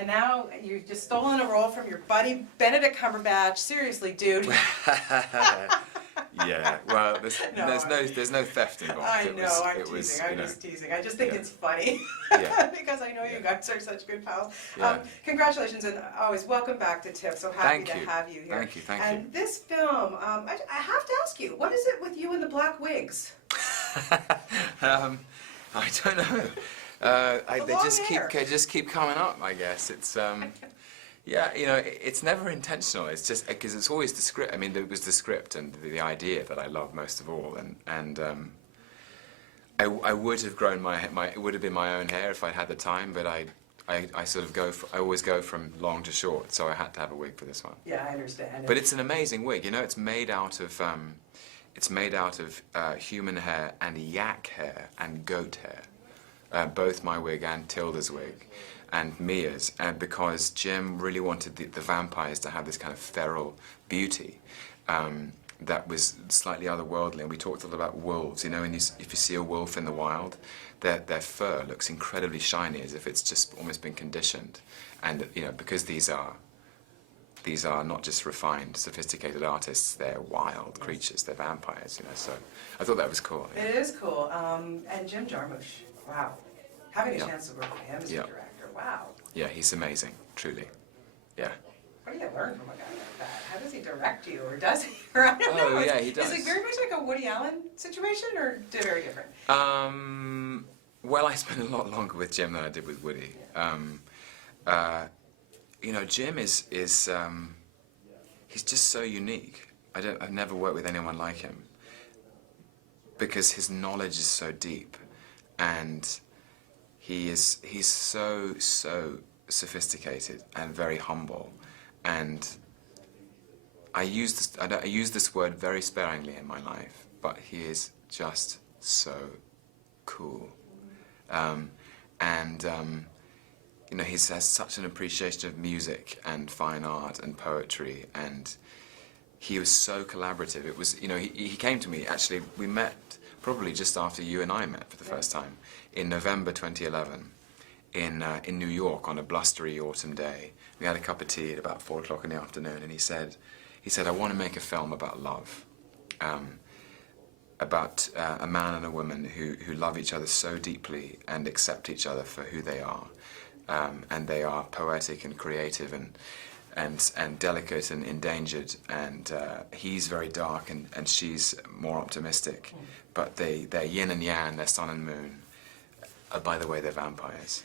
And now you've just stolen a role from your buddy Benedict Cumberbatch. Seriously, dude. Yeah, well, there's no theft involved. I know, I'm teasing. I'm just teasing. I just think it's funny because I know you guys are such good pals. Congratulations, and always welcome back to TIFF. So happy to have you here. Thank you. And this film, I have to ask you, what is it with you and the black wigs? I don't know. They just keep coming up. I guess it's. Yeah, you know, it's never intentional. It's just because it's always the script. I mean, it was the script and the idea that I love most of all. And I would have grown it would have been my own hair if I had the time. But I sort of I always go from long to short. So I had to have a wig for this one. Yeah, I understand. But it's an amazing wig. You know, it's made out of human hair and yak hair and goat hair. Both my wig and Tilda's wig. And Mia's, and because Jim really wanted the vampires to have this kind of feral beauty that was slightly otherworldly. And we talked a lot about wolves. You know, if you see a wolf in the wild, their fur looks incredibly shiny, as if it's just almost been conditioned. And you know, because these are not just refined, sophisticated artists, they're wild creatures, they're vampires. You know, so I thought that was cool. Yeah. It is cool. And Jim Jarmusch, wow, having a chance to work with him as a director. Wow. Yeah, he's amazing, truly. Yeah. What do you learn from a guy like that? How does he direct you, or does he? Or I don't know. Yeah, he does. Is it very much like a Woody Allen situation, or very different? Well, I spent a lot longer with Jim than I did with Woody. You know, Jim is he's just so unique. I've never worked with anyone like him because his knowledge is so deep, and he's so sophisticated and very humble, and I use this word very sparingly in my life, but he is just so cool, you know, he has such an appreciation of music and fine art and poetry, and he was so collaborative. It was, you know, he came to me, actually, we met probably just after you and I met for the first time, in November 2011, in New York on a blustery autumn day. We had a cup of tea at about 4 o'clock in the afternoon, and he said, I want to make a film about love, about a man and a woman who love each other so deeply and accept each other for who they are, and they are poetic and creative and delicate and endangered, and he's very dark and she's more optimistic, but they're yin and yang, they're sun and moon. By the way, they're vampires.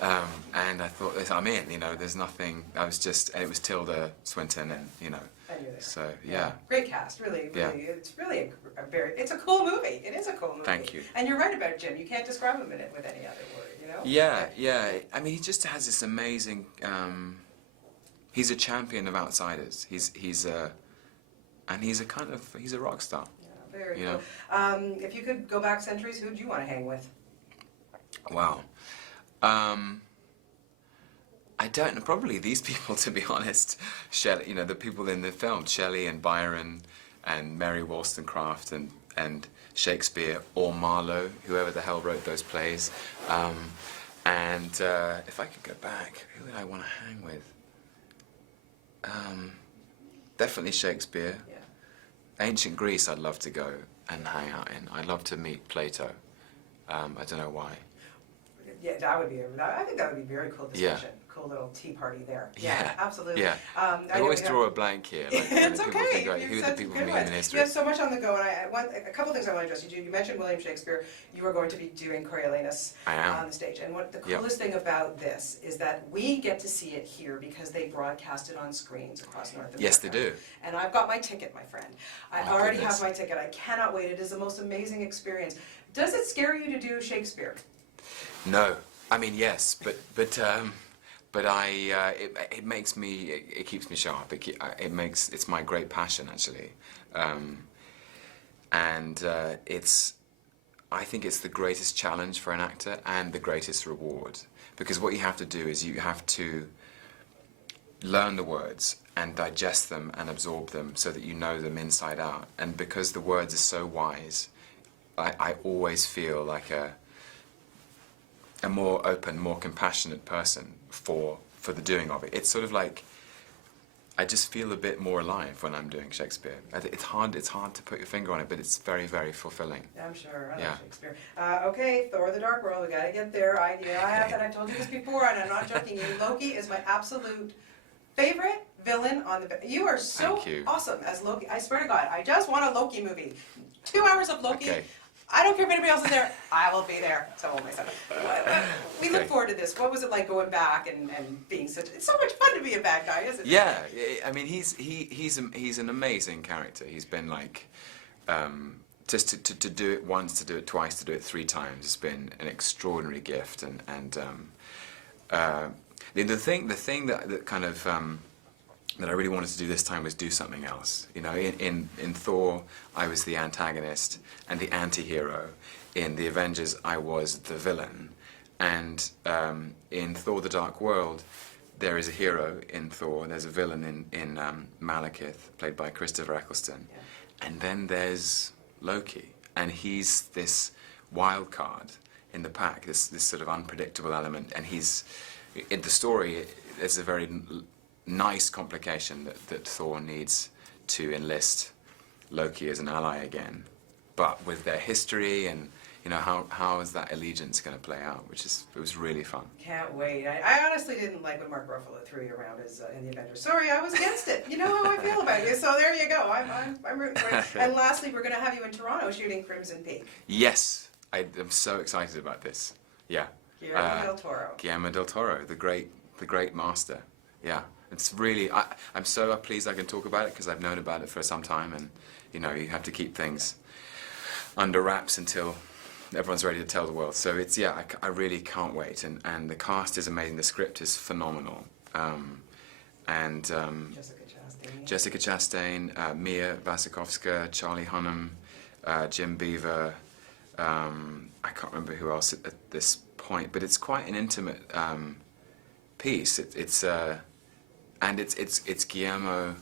And I thought, I'm in, you know, there's nothing, and it was Tilda Swinton, and, you know, so, yeah. Great cast, really, it's really it's a cool movie. It is a cool movie. Thank you. And you're right about Jim, you can't describe him with any other word, you know? Yeah. I mean, he just has this amazing, he's a champion of outsiders. He's a rock star. Yeah, very cool. If you could go back centuries, who would you want to hang with? Wow. I don't know, probably these people, to be honest. Shelley, you know, the people in the film, Shelley and Byron and Mary Wollstonecraft and Shakespeare or Marlowe, whoever the hell wrote those plays. And if I could go back, who would I want to hang with? Definitely Shakespeare. Yeah. Ancient Greece I'd love to go and hang out in. I'd love to meet Plato. I don't know why. Yeah, I think that would be a very cool discussion. Cool little tea party there. Yeah, absolutely. Yeah. I always draw a blank here. Like, it's okay. Who are the people from human history? You have so much on the go, and I want a couple things I want to address. You mentioned William Shakespeare. You are going to be doing Coriolanus on the stage. And what the coolest thing about this is that we get to see it here because they broadcast it on screens across North America. Yes, they do. And I've got my ticket, my friend. I already have my ticket. I cannot wait. It is the most amazing experience. Does it scare you to do Shakespeare? No. I mean, yes, but it makes me, it keeps me sharp. It's my great passion, actually, and I think it's the greatest challenge for an actor and the greatest reward, because what you have to do is you have to learn the words and digest them and absorb them so that you know them inside out. And because the words are so wise, I always feel like a more open, more compassionate person for for the doing of it. It's sort of like, I just feel a bit more alive when I'm doing Shakespeare. It's hard to put your finger on it, but it's very, very fulfilling. I'm sure. I love Shakespeare. Okay, Thor: The Dark World. We got to get there. I've told you this before, and I'm not joking. Loki is my absolute favorite villain on the. You are so awesome as Loki. I swear to God, I just want a Loki movie. 2 hours of Loki. Okay. I don't care if anybody else is there. I will be there. So will my son. We look forward to this. What was it like going back and being such? It's so much fun to be a bad guy, isn't it? Yeah, I mean he's an amazing character. He's been like just to do it once, to do it twice, to do it 3 times has been an extraordinary gift. And the thing that kind of that I really wanted to do this time was do something else. You know, in Thor, I was the antagonist and the anti-hero. In the Avengers, I was the villain. And in Thor: The Dark World, there is a hero in Thor, there's a villain in Malekith, played by Christopher Eccleston. Yeah. And then there's Loki, and he's this wild card in the pack, this sort of unpredictable element. And he's, in the story, there's a very nice complication that Thor needs to enlist Loki as an ally again, but with their history and you know how is that allegiance going to play out, it was really fun. Can't wait. I honestly didn't like when Mark Ruffalo threw you around as in the Avengers. Sorry, I was against it. You know how I feel about you, so there you go. I'm rooting for it. And lastly, we're going to have you in Toronto shooting Crimson Peak. Yes, I'm so excited about this. Yeah. Guillermo del Toro. Guillermo del Toro, the great master. Yeah. It's really, I'm so pleased I can talk about it because I've known about it for some time, and you know, you have to keep things under wraps until everyone's ready to tell the world. So it's, yeah, I really can't wait, and the cast is amazing, the script is phenomenal. Jessica Chastain, Mia Wasikowska, Charlie Hunnam, Jim Beaver, I can't remember who else at this point, but it's quite an intimate piece. And it's Guillermo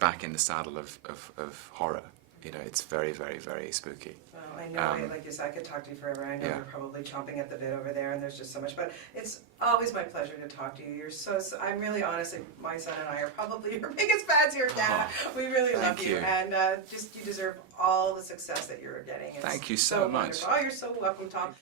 back in the saddle of horror. You know, it's very, very, very spooky. Well, I know, like you said, I could talk to you forever. I know you're probably chomping at the bit over there, and there's just so much. But it's always my pleasure to talk to you. You're so I'm really honestly, my son and I are probably your biggest fans here, Dad. We really love you, and you deserve all the success that you're getting. It's thank you so much. Wonderful. Oh, you're so welcome, Tom.